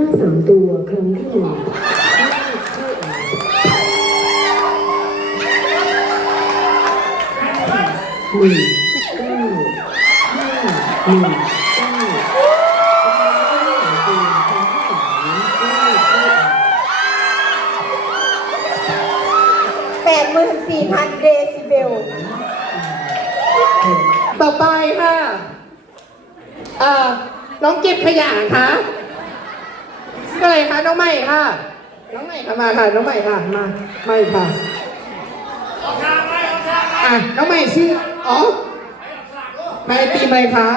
3 ตัวครั้งที่ 1 84,000 เดซิเบลต่อไปค่ะน้องเก็บขยะคะอะไรคะน้องใหม่ค่ะน้องใหม่ค่ะมาค่ะน้องใหม่ค่ะมาใหม่ค่ะน้องใหม่ชื่อมาตีมอะไรคะ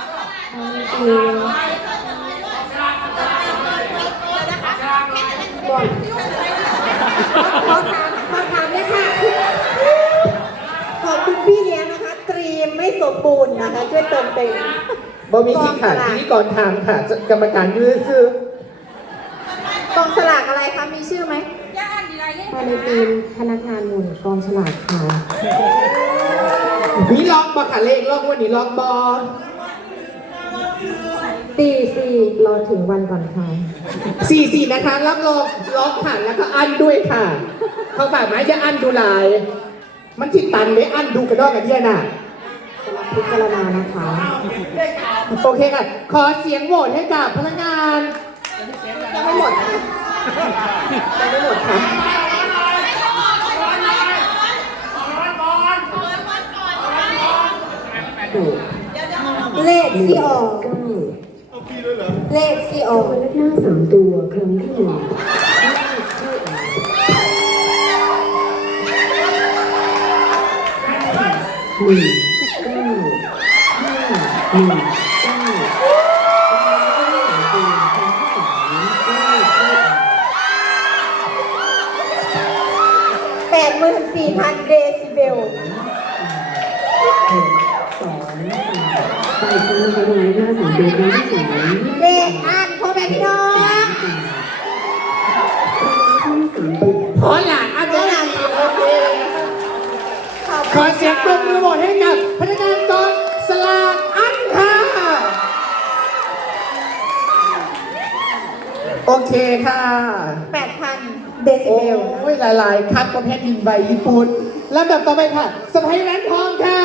ขอถามเลยค่ะขอบคุณพี่เลี้ยงนะคะตรีมไม่สมบูรณ์นะคะช่วยเติมเต็มบอมีสิค่ะพิธีกรทางค่ะกรรมการยืดซื้อกองสลากอะไรคะมีชื่อไหมภายในทีมพนักงานหมุนกองฉลากค่ะนี่ล็อกบอค่ะเลขล็อกวันนี้ล็อกบอตี4รอถึงวันก่อนค่ะ 44นะคะล็อกค่ะแล้วก็อันด้วยค่ะเขาฝากไม้จะอันดูลายมันจิตตันเลยอันดูกระดอกกระเดียน่ะพิจารณานะคะโอเคค่ะขอเสียงโหวตให้กับพนักงานยังไม่หมดยังไม่หมดค่ะเลขที่ออกเลขที่ออกเลขหน้า3 ตัวครั้งที่ 1 84,000 เดซิเบลไปครั้งนะคะเลขหน้า3 ตัวครั้งที่ 2 เลขอ่านพ่อแม่พี่น้องขอหลานอันด้วยโอเคขอเสียงปรบมือโหวตให้กับพนักงานกองสลากอันค่ะโอเคค่ะ 8,000 เดซิเบลโอ้ยหลายๆคัดประเภทดินใบญี่ปุ่นแล้วแบบต่อไปค่ะสะพายแหวนทองค่ะ